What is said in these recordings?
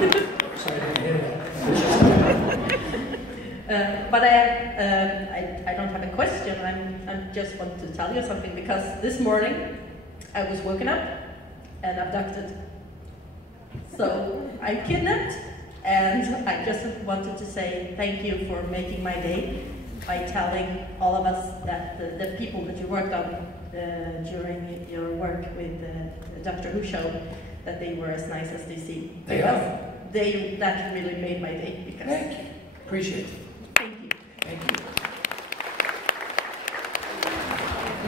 Sorry, I didn't hear that. But I don't have a question. I just want to tell you something, because this morning I was woken up and abducted. So I'm kidnapped, and I just wanted to say thank you for making my day by telling all of us that the people that you worked on during your work with the Doctor Who show, that they were as nice as they seem. They are. That really made my day. Because thank you. Appreciate it. Thank you. Thank you.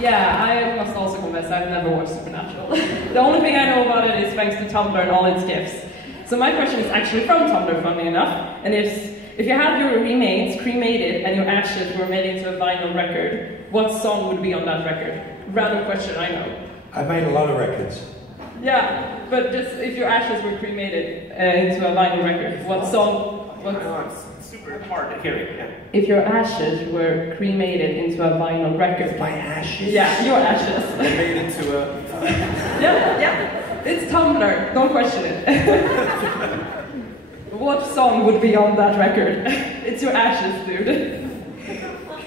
Yeah, I must also confess I've never watched Supernatural. The only thing I know about it is thanks to Tumblr and all its gifs. So my question is actually from Tumblr, funny enough, and if you had your remains cremated and your ashes were made into a vinyl record, what song would be on that record? Random question, I know. I've made a lot of records. Yeah, but just if your ashes were cremated into a vinyl record, what song? It's super hard to hear it. Yeah. If your ashes were cremated into a vinyl record. If my ashes? Yeah, your ashes. Made into a... Yeah. It's Tumblr, don't question it. What song would be on that record? It's your ashes, dude.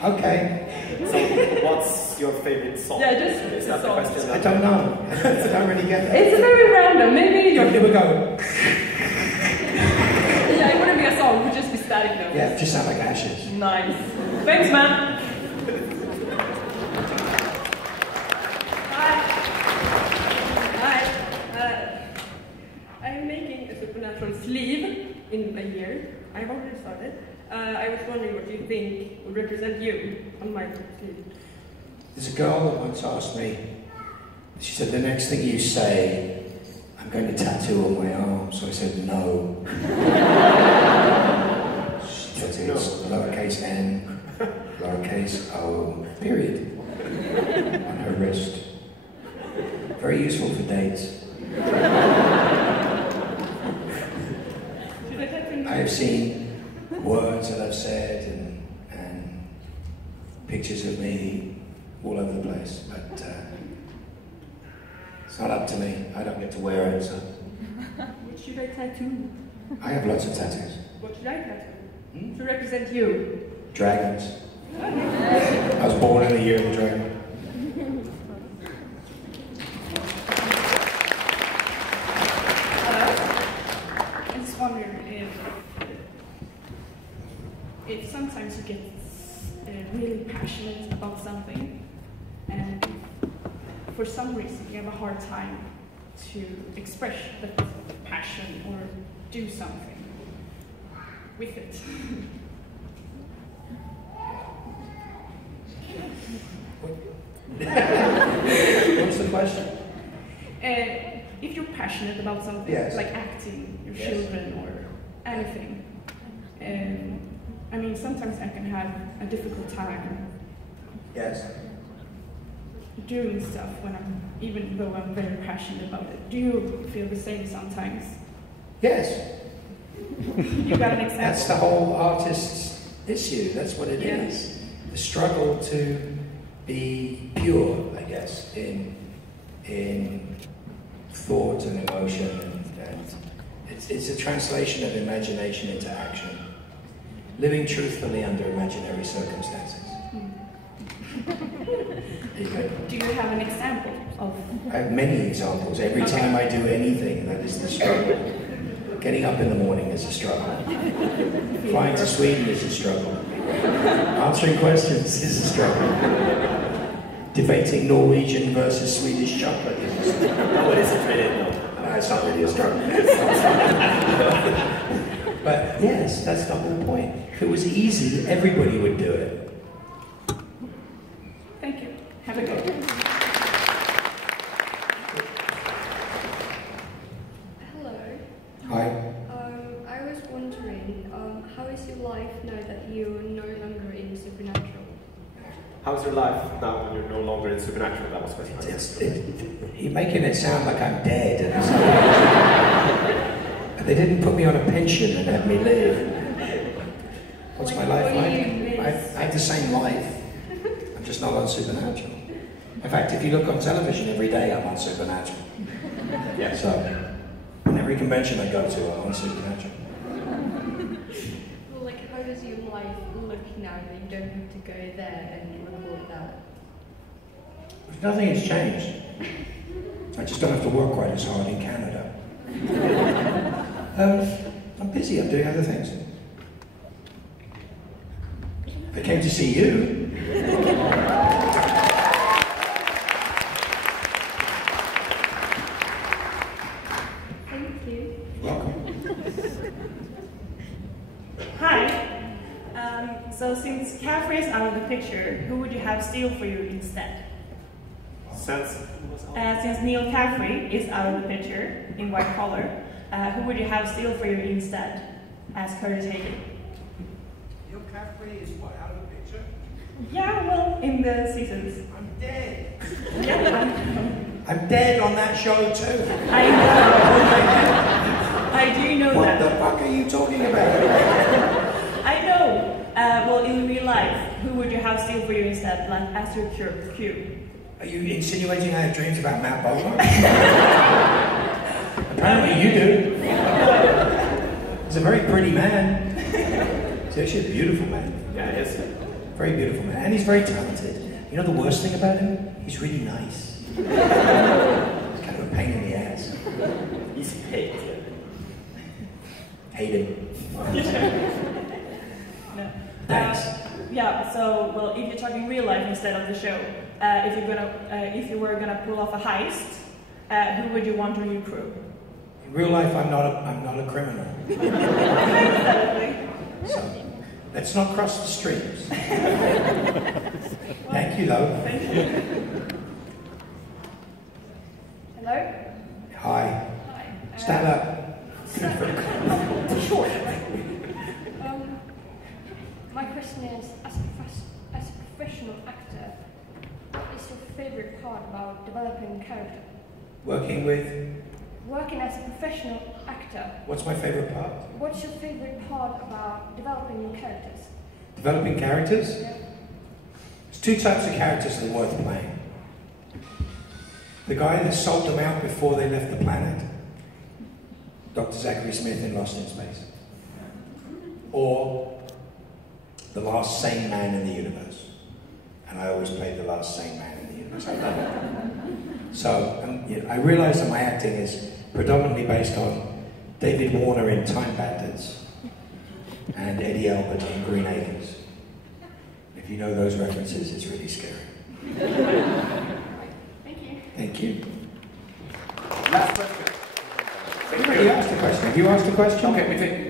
Okay. So, what's your favorite song? Yeah, just is that the song. question? I don't know. I don't really get that. It's very random. Maybe your... Here we go. Yeah, it wouldn't be a song, it would just be static notes. Yeah, just sound like ashes. Nice. Thanks, man. I'm making a Supernatural sleeve in a year. I've already started. I was wondering what you think would represent you on my sleeve. There's a girl that once asked me, she said, the next thing you say, I'm going to tattoo on my arm. So I said, no. She said, it's lowercase n, lowercase o, period, on her wrist. Very useful for dates. I have seen words that I've said and pictures of me all over the place, but it's not up to me. I don't get to wear it, so. What should I tattoo? I have lots of tattoos. What should I tattoo? To represent you? Dragons. I was born in the year of the dragon. I just wonder if sometimes you get really passionate about something, and for some reason you have a hard time to express that passion or do something with it. What's the question? If you're passionate about something, yes, like acting, your yes, children, or anything, I mean, sometimes I can have a difficult time. Yes. Doing stuff even though I'm very passionate about it. Do you feel the same sometimes? Yes. You got an example? That's the whole artist's issue. That's what it is. The struggle to be pure, I guess, in thought and emotion, and it's a translation of imagination into action. Living truthfully under imaginary circumstances. Do you have an example of? I have many examples. Every time I do anything, that is the struggle. Getting up in the morning is a struggle. Flying to Sweden is a struggle. Answering questions is a struggle. Debating Norwegian versus Swedish chocolate is a struggle. No, it isn't really. No, it's not really a struggle. But yes, that's the whole point. If it was easy, everybody would do it. Thank you. Have a good one. Hello. Hi. I was wondering, how is your life now that you're no longer in Supernatural? How's your life now when you're no longer in Supernatural? That was the question. You're making it sound like I'm dead. They didn't put me on a pension and have me live. What's my life like? I have the same life. I'm just not on Supernatural. In fact, if you look on television every day, I'm on Supernatural. Yeah. So, whenever Every convention I go to, I'm on Supernatural. Well, like, how does your life look now that you don't have to go there and record that? Nothing has changed. I just don't have to work quite as hard in Canada. I'm busy, I'm doing other things. I came to see you. Thank you. You're welcome. Hi. So since Caffrey is out of the picture, who would you have steal for you instead? Since Neil Caffrey is out of the picture in white collar, who would you have steal for you instead as Curtis Hagen? Neil Caffrey is what, out of the picture? Yeah, well, in the seasons. I'm dead. Yeah, I'm dead on that show too. I know. I do know What that. the fuck are you talking about? I know. Well, in real life, who would you have steal for you instead, like as your cue? Are you insinuating I have dreams about Matt Bowler? Apparently you do. He's a very pretty man. He's actually a beautiful man. Yeah, it is. Very beautiful man. And he's very talented. You know the worst thing about him? He's really nice. He's kind of a pain in the ass. He's paid. Hate him. No. Thanks. Yeah. So, well, if you're talking real life instead of the show, if you were gonna pull off a heist, who would you want on your crew? In real life, I'm not a criminal. So, let's not cross the streams. Thank you, though. Thank you. Hello? Hi. Hi. Stand up. Sure. My question is, as a professional actor, what is your favorite part about developing character? Working with... Working as a professional actor, What's my favorite part? what's your favorite part about developing your characters? Developing characters? Yeah. There's two types of characters that are worth playing. The guy that sold them out before they left the planet. Dr. Zachary Smith in Lost in Space. Or the last sane man in the universe. And I always play the last sane man in the universe. I love it. So I realize that my acting is predominantly based on David Warner in Time Bandits and Eddie Albert in Green Acres. If you know those references, it's really scary. Thank you. Thank you. Last question. You already asked a question. Have you asked a question? Okay, we take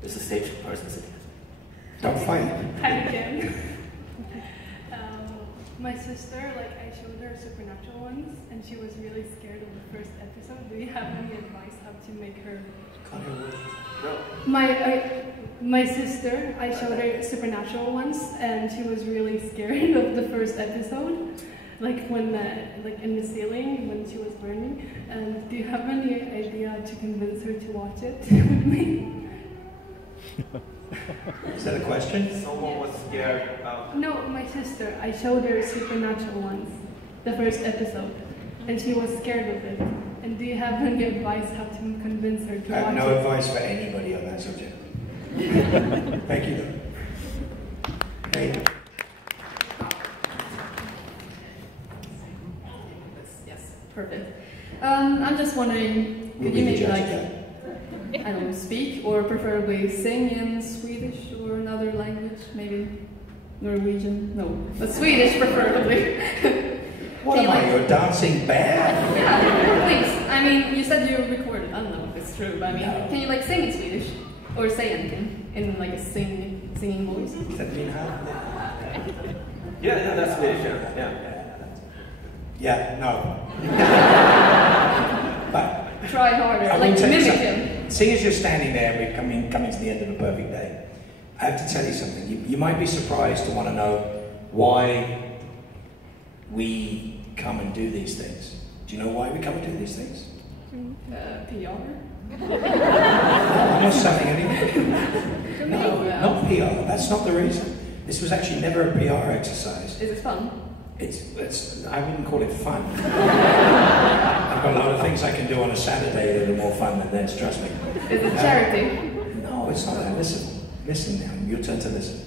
there's a stage person sitting. Don't fight. Hi again. My sister, like, I showed her Supernatural once, and she was really scared of the first episode. Do you have any advice how to make her? No. My sister, I showed her Supernatural once, and she was really scared of the first episode, like when, like in the ceiling when she was burning. And do you have any idea to convince her to watch it with me? Is that a question? Someone was scared about. No, my sister. I showed her Supernatural once, the first episode, and she was scared of it. And do you have any advice how to convince her to I have watch no it? advice for anybody on that subject. Thank you, though. Hey. Yes, perfect. I'm just wondering, could you maybe I don't know, speak or preferably sing in Swedish or another language, maybe Norwegian? No, but Swedish preferably. What am I, your dancing bear? Yeah, please. I mean, you said you recorded. I don't know if it's true, but I mean, No. can you like sing in Swedish or say anything in like a singing voice? Does that mean how? Yeah, that's Swedish. Yeah. Yeah, no. But Try harder, I will like tell you mimic something. him. Seeing as you're standing there, we're coming to the end of a perfect day. I have to tell you something. You might be surprised to want to know why we come and do these things. Do you know why we come and do these things? PR? I'm not saying anything. No, not PR. That's not the reason. This was actually never a PR exercise. Is it fun? I wouldn't call it fun. I've got a lot of things I can do on a Saturday that are more fun than this, trust me. Is it charity? No, it's not that. Listen now, your turn to listen.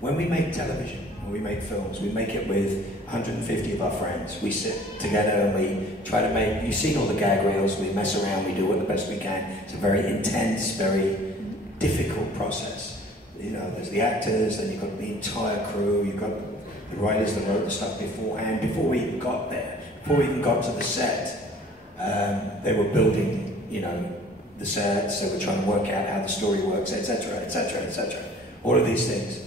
When we make television, when we make films, we make it with 150 of our friends. We sit together and we try to make, you've seen all the gag reels, we mess around, we do it the best we can. It's a very intense, very difficult process. You know, there's the actors, then you've got the entire crew, you've got the writers that wrote the stuff beforehand. Before we even got there, before we even got to the set, they were building, you know, the sets, they were trying to work out how the story works, etc., etc., etc. All of these things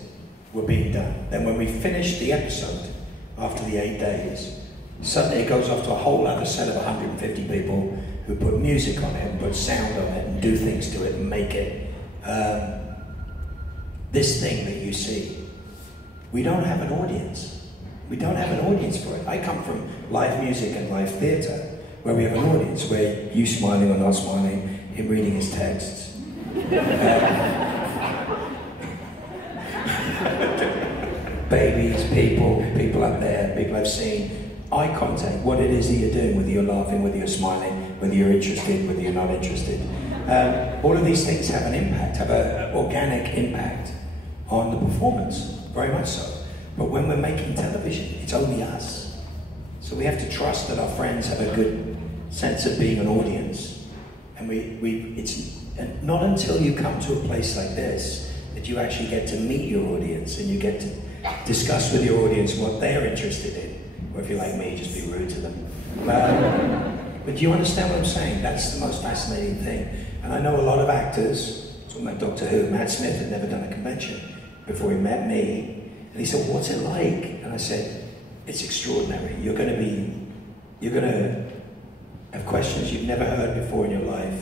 were being done. Then when we finished the episode, after the 8 days, suddenly it goes off to a whole other set of 150 people who put music on it, and put sound on it, and do things to it, and make it this thing that you see. We don't have an audience. We don't have an audience for it. I come from live music and live theatre, where we have an audience, where you smiling or not smiling, him reading his texts. Babies, people up there, people I've seen, eye contact, what it is that you're doing, whether you're laughing, whether you're smiling, whether you're interested, whether you're not interested. All of these things have an impact, have an organic impact on the performance, very much so. But when we're making television, it's only us. So we have to trust that our friends have a good sense of being an audience. And it's not until you come to a place like this that you actually get to meet your audience and you get to discuss with your audience what they're interested in. Or if you're like me, just be rude to them. But do you understand what I'm saying? That's the most fascinating thing. And I know a lot of actors, talking about Doctor Who, Matt Smith had never done a convention before he met me. And he said, what's it like? And I said, it's extraordinary. You're going to have questions you've never heard before in your life.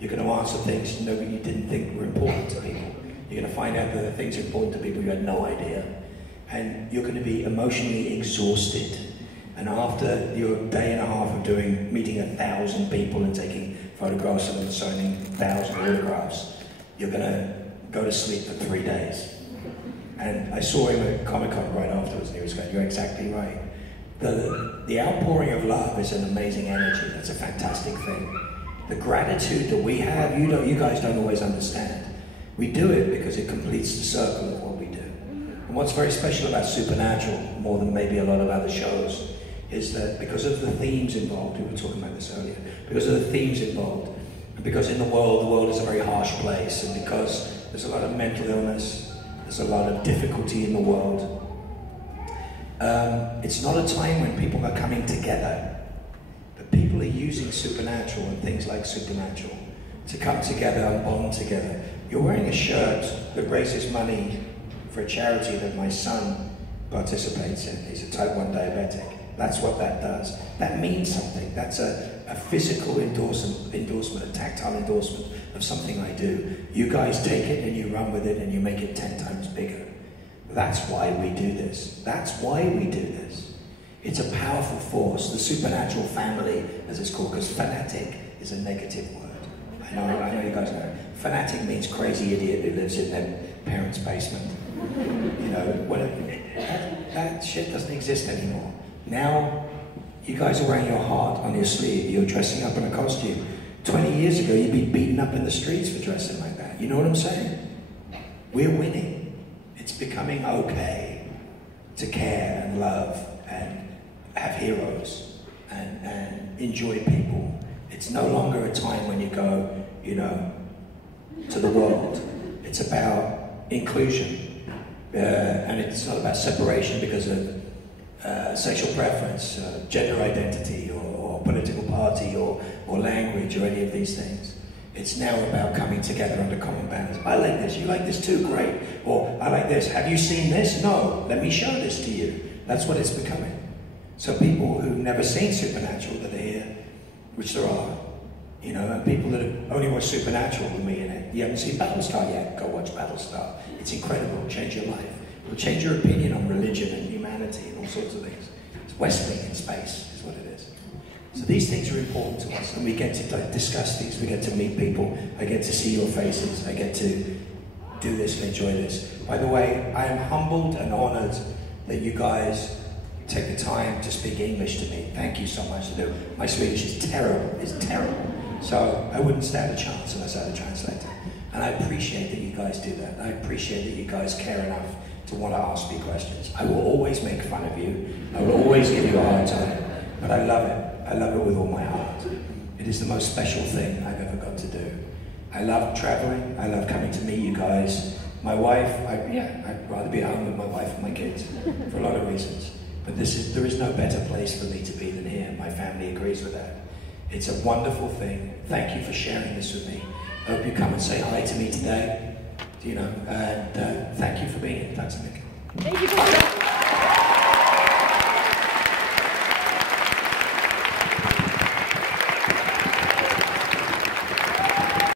You're going to answer things you didn't think were important to people. You're going to find out that the things are important to people you had no idea. And you're going to be emotionally exhausted. And after your day and a half of meeting 1,000 people and taking photographs of them, signing 1,000 autographs, you're going to go to sleep for 3 days. And I saw him at Comic-Con right afterwards, and he was going, you're exactly right. The outpouring of love is an amazing energy. That's a fantastic thing. The gratitude that we have, you guys don't always understand. We do it because it completes the circle of what we do. And what's very special about Supernatural, more than maybe a lot of other shows, is that because of the themes involved, we were talking about this earlier, because of the themes involved, and because in the world is a very harsh place, and because there's a lot of mental illness, there's a lot of difficulty in the world, it's not a time when people are coming together, but people are using Supernatural and things like Supernatural to come together and bond together. You're wearing a shirt that raises money for a charity that my son participates in. He's a type 1 diabetic. That's what that does. That means something. That's a physical endorsement, a tactile endorsement of something I do. You guys take it and you run with it and you make it 10 times bigger. That's why we do this. That's why we do this. It's a powerful force. The Supernatural family, as it's called, because fanatic is a negative word. I know you guys know. Fanatic means crazy idiot who lives in their parents' basement. You know, that shit doesn't exist anymore. Now, you guys are wearing your heart on your sleeve. You're dressing up in a costume. 20 years ago, you'd be beaten up in the streets for dressing like that. You know what I'm saying? We're winning. It's becoming okay to care and love and have heroes and enjoy people. It's no longer a time when you go, you know, to the world. It's about inclusion. And it's not about separation because of sexual preference, gender identity, or political party, or language, or any of these things. It's now about coming together under common banners. I like this, you like this too, great. Or, I like this, have you seen this? No, let me show this to you. That's what it's becoming. So people who've never seen Supernatural that are here, which there are, you know, and people that have only watched Supernatural with me in it. You haven't seen Battlestar yet? Go watch Battlestar. It's incredible, it'll change your life. It'll change your opinion on religion and humanity and all sorts of things. It's West Wing in space, is what it is. So these things are important to us, and we get to discuss these, we get to meet people, I get to see your faces, I get to do this and enjoy this. By the way, I am humbled and honoured that you guys take the time to speak English to me. Thank you so much to do. My Swedish is terrible, it's terrible. So I wouldn't stand a chance unless I had a translator. And I appreciate that you guys do that. I appreciate that you guys care enough to want to ask me questions. I will always make fun of you. I will always give you a hard time. But I love it. I love it with all my heart. It is the most special thing I've ever got to do. I love traveling. I love coming to meet you guys. My wife, I'd rather be at home with my wife and my kids for a lot of reasons. But there is no better place for me to be than here. My family agrees with that. It's a wonderful thing. Thank you for sharing this with me. I hope you come and say hi to me today. You know, and thank you for being here. Thanks, Nick. Thank you for